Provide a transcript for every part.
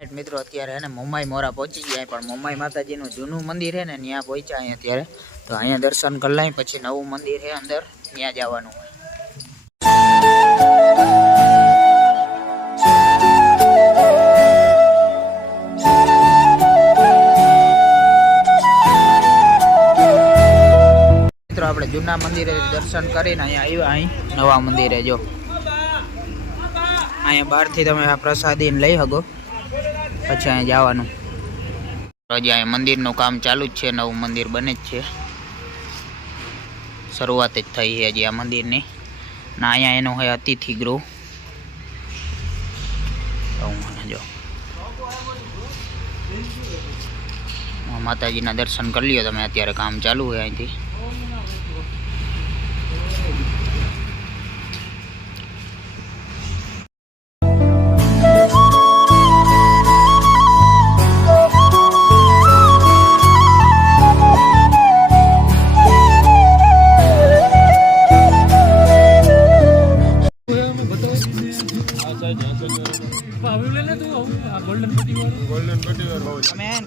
મિત્રો અત્યારે है ने मोमाई मोरा पहुंची गया पण मोमाई माताजी નું જૂનું મંદિર है ने ત્યાં પહોંચ્યા અહીં અત્યારે તો અહીંયા દર્શન કરી લઈ પછી નવું મંદિર है અંદર ત્યાં જવાનું હોય। મિત્રો આપણે જૂના મંદિરે દર્શન કરીને અહીંયા આવ્યા અહીં નવા મંદિરે જો અહીંયા બહારથી તમે આ પ્રસાદી લઈ શકો પછી અહીં જવાનું હજી અહીં મંદિરનું કામ ચાલુ જ છે નવું મંદિર બને જ છે શરૂઆત જ થઈ છે હજી આ મંદિરની ને અહીંયા એનું હોય અતિથિ ગૃહ જો માતાજીના દર્શન કરી લ્યો તમે અત્યારે કામ ચાલુ હોય અહીંથી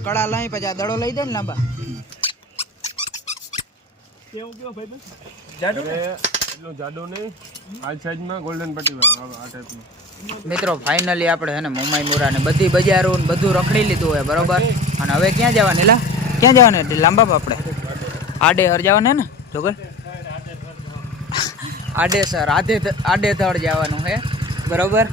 कड़ा लाई पे दड़ो लई दे लांबा केव केव भाई बस जाडो એટલો જાડો નહીં આ સાઈઝ માં ગોલ્ડન પટ્ટી વાળો આ ટાઈપ નો મિત્રો ફાઇનલી આપણે હે ને મોમાઈ મોરા ને બધી બજારો ને બધું રખડી લીધું હોય બરોબર અને હવે ક્યાં જવાનું એલા ક્યાં જવાનું લાંબા આપણે આડે હર જવાનું ને જોગર આડેસર આડેથળ જવાનું હે બરોબર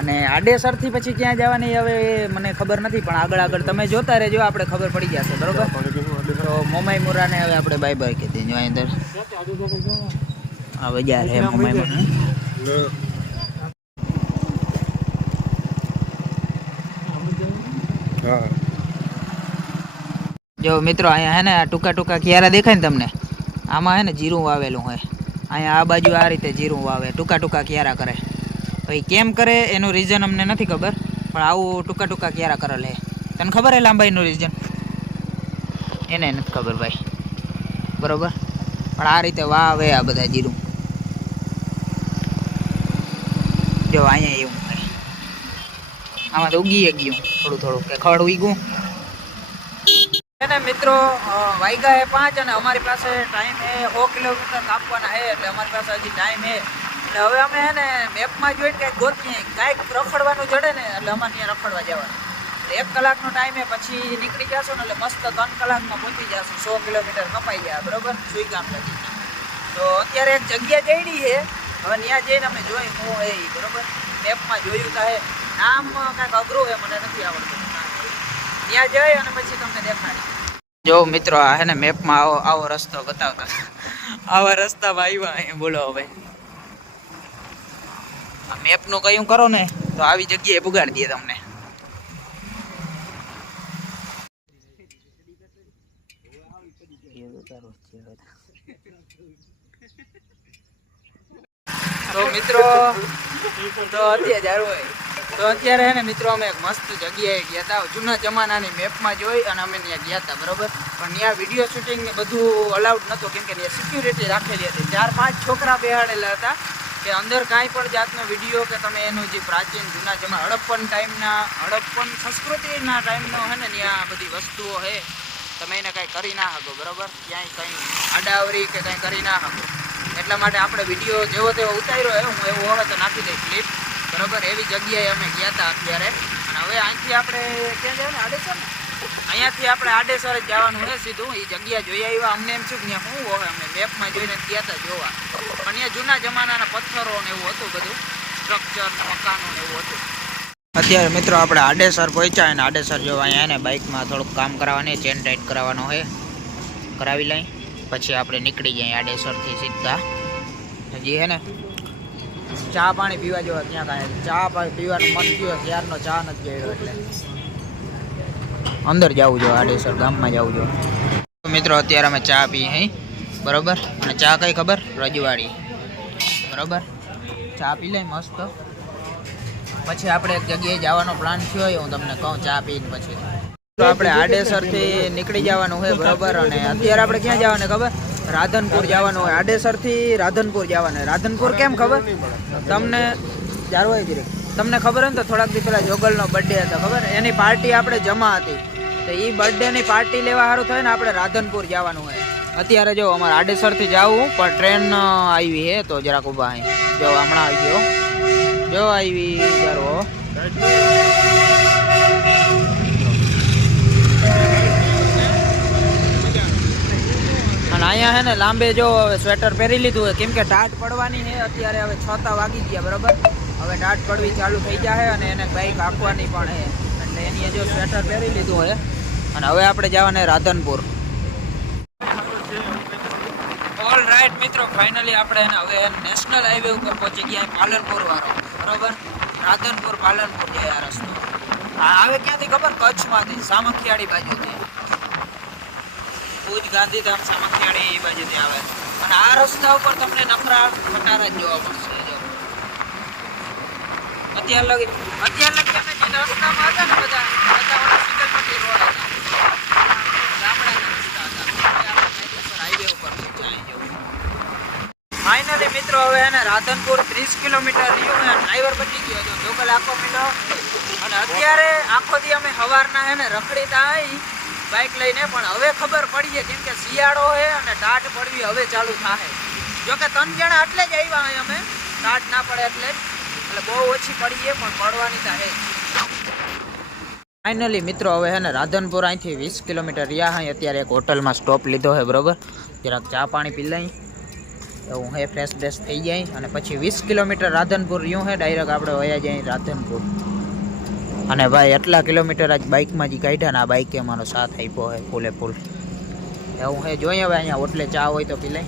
અને આડેસર થી પછી ક્યાં જવાની હવે મને ખબર નથી પણ આગળ આગળ તમે જોતા રહેજો આપણે ખબર પડી જશે બરોબર તો મોમાઈ મોરા ને હવે આપણે બાય બાય કીધી જો અંદર આ બજાર હે મોમાઈ મોરા હા જો મિત્રો અહીંયા હે ને ટૂંકા ટૂંકા કિયારા દેખાય ને તમને આમાં હે ને જીરું વાવેલું હોય અહીંયા આ બાજુ આ રીતે જીરું વાવે ટૂંકા ટૂંકા કિયારા કરે ભાઈ કેમ કરે એનું રીઝન અમને નથી ખબર પણ આવું ટૂંકા ટૂંકા ક્યારે કરે લે તને ખબર હે લાંબાઈનું રીઝન એને નથી ખબર ભાઈ બરોબર પણ આ રીતે વાવે આ બધા જીરું જો અહીંયા એવું થાય આમાં તો ઉગી ગયું થોડું થોડું કે ખડ ઉગ્યું એને મિત્રો વાગ્યા હે 5 અને અમારી પાસે ટાઈમ હે 100 કિલોમીટર કાપવાના હે એટલે અમારી પાસે હજી ટાઈમ હે હવે અમે હે ને મેપમાં જોઈને કંઈક ગોતીએ કંઈક રખડવાનું જડે ને એટલે અમારે ત્યાં રખડવા જવાનું 1 કલાકનો ટાઈમ હે પછી નીકળી જશો ને એટલે મસ્ત 3 કલાકમાં પહોંચી જશું 100 કિલોમીટર કપાઈ જાય બરોબર સુઈગામ લગી તો અત્યારે એક જગ્યા જઈડી છે હવે ત્યાં જઈને અમે જોઈ હું એ બરોબર મેપમાં જોયું તો હે નામ કાંઈક અઘરું હે મને નથી આવડતું ત્યાં જઈ અને પછી તમને દેખાડી જો મિત્રો આ હે ને મેપમાં આવો રસ્તો બતાવતા આવા રસ્તામાં આવ્યા બોલો હવે મેપ નું કયું કરો ને તો આવી જગ્યાએ પુગાડી દે તમને તો મિત્રો તો અત્યારે હે ને મિત્રો અમે એક મસ્ત જગ્યાએ ગયા હતા જૂના જમાનાની મેપમાં જોઈ અને અમે ત્યાં ગયા હતા બરોબર પણ ત્યાં વિડીયો શૂટિંગ ને બધું અલાઉડ નહોતું કેમ કે ત્યાં સિક્યુરિટી રાખેલી હતી 4-5 છોકરા બેહાડેલા હતા કે અંદર કાંઈ પણ જાતનો વિડીયો કે તમે એનું જે પ્રાચીન જૂના જમાના હડપ્પન સંસ્કૃતિના ટાઈમનો હે ને ત્યાં બધી વસ્તુઓ છે તમે એને કાંઈ કરી ના શકો બરાબર ક્યાંય કંઈ આડાવરી કે કંઈ કરી ના શકો એટલા માટે આપણે વિડીયો જેવો તેવો ઉતાર્યો હોય હું એવું હવે તો નાખી દઈશ ક્લિપ બરાબર એવી જગ્યાએ અમે ગયા હતા અત્યારે અને હવે અહીંથી આપણે ક્યાં જાય ને આડેસર ને અહીંયાથી આપણે આડેસર જ જવાનું હોય સીધું એ જગ્યા જોઈ આવ્યા અમને એમ છું કે ત્યાં શું હોય અમે મેપમાં જોઈને ગયા હતા જોવા પણ અહીંયા જૂના જમાનાના પથ્થરો ને એવું હતું બધું સ્ટ્રક્ચર મકાનો ને એવું હતું અત્યારે મિત્રો આપણે આડેસર પહોંચ્યા અને આડેસર જોવા અહીંયા ને બાઇકમાં થોડુંક કામ કરાવવાની ચેન ટાઈટ કરાવવાનો હોય કરાવી લઈ પછી આપણે નીકળી જઈએ આડેસરથી સીધા હજી હે ને ચા પાણી પીવા જેવા ત્યાં કાંઈ ચા પાણી પીવાનું મન થયું ત્યારનો ચા નથી ગયો એટલે અંદર જવું જોઈએ આડેસર ગામમાં જવું જોઈએ મિત્રો અત્યારે અમે ચા પીએ અહીં બરોબર અને ચા કઈ ખબર રજવાડી બરોબર ચા પી લઈ મસ્ત પછી આપણે એક જગ્યાએ જવાનો પ્લાન થયો હોય હું તમને કહું ચા પીને પછી તો આપણે આડેસરથી નીકળી જવાનું હોય બરોબર અને અત્યારે આપણે ક્યાં જવાનું ખબર રાધનપુર જવાનું હોય આડેસરથી રાધનપુર જવાનું રાધનપુર કેમ ખબર તમને જાળવાઈ જ તમને ખબર હોય ને તો થોડાક દી પહેલા જોગલનો બર્થડે હતો ખબર, એની પાર્ટી આપણે જમા હતી, તો એ બર્થડેની પાર્ટી લેવા સારું થાય ને આપણે રાધનપુર જવાનું હોય. અત્યારે જો અમારે આડેસરથી જવું પણ ટ્રેન આવી છે, તો જરાક ઊભા અહીં જો હમણાં આવી ગયો, જો આવી જરો. અને અહીંયા હે ને લાંબે જો સ્વેટર પહેરી લીધું હોય, કેમ કે ટાટ પડવાની છે. અત્યારે હવે 6 વાગી ગયા બરાબર, હવે ટાટ પડવી ચાલુ થઈ જાય અને એને બાઇક હાંકવાની પણ છે, એટલે એની જો સ્વેટર પહેરી લીધું હોય. અને હવે આપણે જવાને રાધનપુર. ઓલ રાઈટ મિત્રો, ફાઇનલી આપણે હવે નેશનલ હાઈવે ઉપર પહોંચી ગયા, પાલનપુર વાળો બરાબર. રાધનપુર પાલનપુર જાય આ રસ્તો. આવે ક્યાંથી ખબર? કચ્છમાંથી, સામખિયાળી બાજુથી, ભુજ ગાંધીધામ સામખિયાળી એ બાજુથી આવે. અને આ રસ્તા ઉપર તમને નખરા ખટારા જ જોવા મળશે. અત્યાર લગી અમે જે રસ્તામાં હતા ને બધા ઓલા સિંગલ પટ્ટી રોડ હતા, ગામડાના રસ્તા હતા. હાઈવે ઉપર ફાઇનલી મિત્રો હવે એને રાધનપુર 30 કિલોમીટર રહ્યું અને ડ્રાઈવર બચી ગયો હતો, જોગલ આખો મીઠો. અને અત્યારે આખો દી અમે સવારના હે ને રખડીતા આવી બાઇક લઈને, પણ હવે ખબર પડી છે કેમ કે શિયાળો છે અને ટાટ પડવી હવે ચાલુ થાય. જોકે 3 જણા એટલે જ આવ્યા હોય અમે, ટાટ ના પડે એટલે જ, એટલે બહુ ઓછી પડીએ પણ પડવાની થાય. ફાઇનલી મિત્રો હવે હે ને રાધનપુર અહીંથી 20 કિલોમીટર રહ્યા હોય. અત્યારે એક હોટલમાં સ્ટોપ લીધો છે બરાબર, જરાક ચા પાણી પી લઈ એવું હે, ફ્રેશ બ્રેશ થઈ જાય. અને પછી 20 કિલોમીટર રાધનપુર રહ્યું હે, ડાયરેક્ટ આપણે વયા જાય રાધનપુર. અને ભાઈ એટલા કિલોમીટર આજ બાઇકમાં જ કાઢ્યા ને, આ બાઇકે અમારો સાથ આપ્યો હોય ફૂલે ફૂલ એવું હે. જોઈએ હવે અહીંયા હોટલે ચા હોય તો પી લઈ.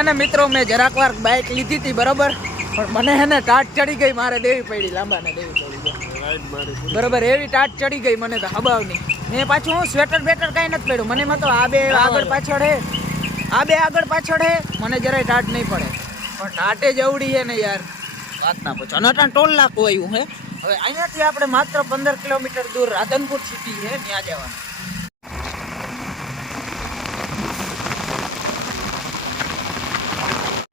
એને મિત્રો મેં જરાક વાર બાઇક લીધી હતી બરાબર, પણ મને એને ટાટ ચડી ગઈ, મારે દેવી પડી, લાંબાને દેવી પડી બરાબર. એવી ટાટ ચડી ગઈ મને તો હબાવની. મેં પાછું હું સ્વેટર બેટર કાંઈ નથી પડ્યું મને, માં તો આ બે આગળ પાછળ હે, આ બે આગળ પાછળ હે, મને જરાય ટાટ નહીં પડે. પણ ટાટે જ અવડી છે ને યાર, વાત ના પૂછો. અને ટોલ નાખવું આવ્યું હે. હવે અહીંયાથી આપણે માત્ર 15 કિલોમીટર દૂર રાધનપુર સિટી છે, ત્યાં જવાનું.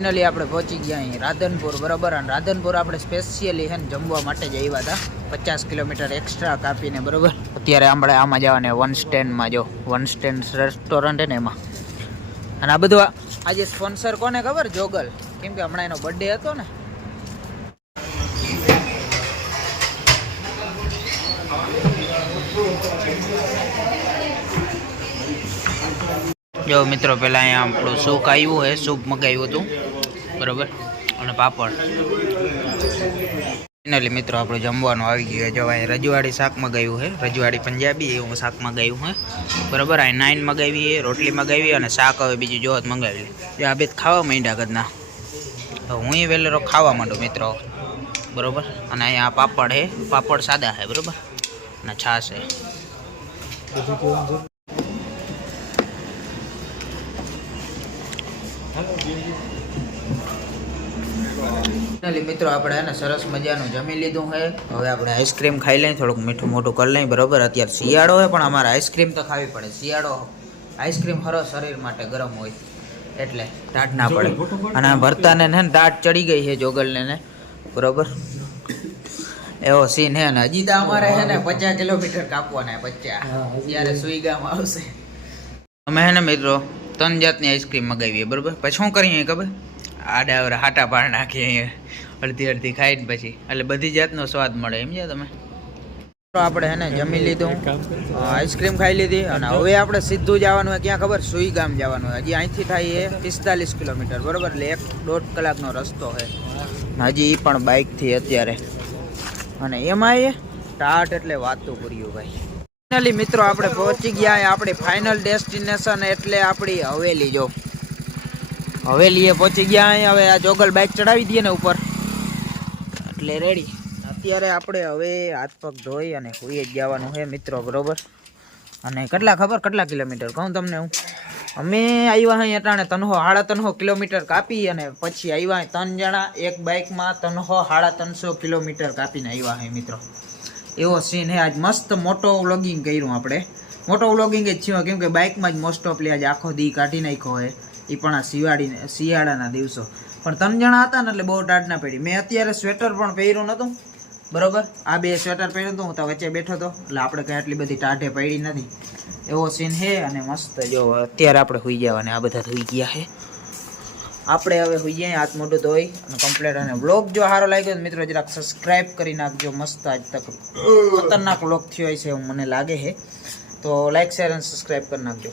ફાઇનલી આપણે પહોંચી ગયા અહીં રાધનપુર બરાબર. અને રાધનપુર આપણે સ્પેશિયલી છે ને જમવા માટે જ આવ્યા હતા, 50 કિલોમીટર એક્સ્ટ્રા કાપીને બરાબર. અત્યારે આપણે આમાં જવાને વન સ્ટેન્ડમાં, જો વન સ્ટેન્ડ રેસ્ટોરન્ટ ને એમાં. અને આ બધું આજે સ્પોન્સર કોને ખબર? જોગલ, કેમ કે હમણાં એનો બર્થડે હતો ને. જો મિત્રો પહેલાં અહીંયા આપણું સૂપ આવ્યું હોય, સૂપ મગાવ્યું હતું બરાબર, અને પાપડ. ફાઇનલી મિત્રો આપણું જમવાનું આવી ગયું. જો અહીં રજવાડી શાક મગાવ્યું છે, રજવાડી પંજાબી એવું શાક મગાવ્યું છે બરાબર. અહીં 9 મગાવી છે, રોટલી મગાવી અને શાક હવે બીજું જોત મગાવી લે. આ બે ખાવા માંડ્યા કદના, તો હું વહેલેરો ખાવા માંડું મિત્રો બરાબર. અને અહીંયા પાપડ છે, પાપડ સાદા છે બરાબર, અને છાશ છે. મિત્રો આપણે હે ને સરસ મજાનું જમી લીધું છે. હવે આપણે આઈસ્ક્રીમ ખાઈ લઈએ, થોડુંક મીઠું મોટું કરી લઈએ બરાબર. અત્યારે શિયાળો હોય પણ અમારે આઈસ્ક્રીમ તો ખાવી પડે. શિયાળો આઈસ્ક્રીમ હરો શરીર માટે ગરમ હોય એટલે ટાટ ના પડે. અને ભરતાને ને ટાટ ચડી ગઈ છે જોગલને ને બરાબર, એવો સીન હે ને. હજી તો અમારે હે ને 50 કિલોમીટર કાપવાના, 50 ત્યારે સુઈગામાં આવશે. અમે હે ને મિત્રો 3 જાતની આઈસ્ક્રીમ મગાવીએ બરાબર. પછી શું કરીએ ખબર? આડા હાટા પાર નાખીએ અહીંયા, અડધી ખાઈને પછી, એટલે બધી જાતનો સ્વાદ મળે. સમજ્યા તમે? આપણે હે ને જમી લીધું, આઈસ્ક્રીમ ખાઈ લીધી, અને હવે આપણે સીધું જવાનું હોય ક્યાં ખબર? સુઈગામ જવાનું હોય. હજી અહીંથી થાય 45 કિલોમીટર બરાબર, એટલે 1.5 કલાકનો રસ્તો છે હજી, એ પણ બાઇકથી અત્યારે. અને એમાં એ ટાટ એટલે વાતું કર્યું ભાઈ. ફાઇનલી મિત્રો આપણે પહોંચી ગયા આપણી ફાઇનલ ડેસ્ટિનેશન, એટલે આપણી હવેલી. જો હવેલીએ પહોંચી ગયા અહીં. હવે આ જોગલ બાઇક ચડાવી દઈએ ને ઉપર એટલે રેડી. અત્યારે આપણે હવે હાથ પગ ધોઈ અને સુઈ જ જવાનું છે મિત્રો બરોબર. અને કેટલા ખબર કેટલા કિલોમીટર કહું તમને હું? અમે આવ્યા અહીં અટાણે 300-3.5 કિલોમીટર કાપી, અને પછી આવ્યા 3 જણા એક બાઇકમાં 300-350 કિલોમીટર કાપીને આવ્યા છે મિત્રો. એવો સીન હે. આજ મસ્ત મોટો વ્લોગિંગ કર્યું આપણે. મોટો વ્લોગિંગ જ થયો કેમ કે બાઇકમાં જ મોસ્ટ ઓફલી આજે આખો દી કાઢી નાખ્યો હોય, એ પણ આ શિયાળાના દિવસો. પણ 3 જણા હતા ને એટલે બહુ ટાઢ ના પડી. મેં અત્યારે સ્વેટર પણ પહેર્યું નહોતું, બરોબર. આ બે સ્વેટર પહેર્યું હતું, હું તો વચ્ચે બેઠો હતો એટલે આપણે કઈ આટલી બધી ટાઢે પડી નથી, એવો સીન છે. અને મસ્ત જો અત્યારે આપણે સુઈ જવાને, આ બધા સુઈ ગયા છે, આપણે હવે સુઈ જાય, હાથ મોઢું ધોઈ અને કમ્પ્લીટ. અને વ્લોગ જો સારો લાગ્યો તો મિત્રો જરાક સબસ્ક્રાઇબ કરી નાખજો. મસ્ત આજ તક ખતરનાક વ્લોગ થયો છે એવું મને લાગે છે, તો લાઈક શેર અને સબસ્ક્રાઇબ કરી નાખજો.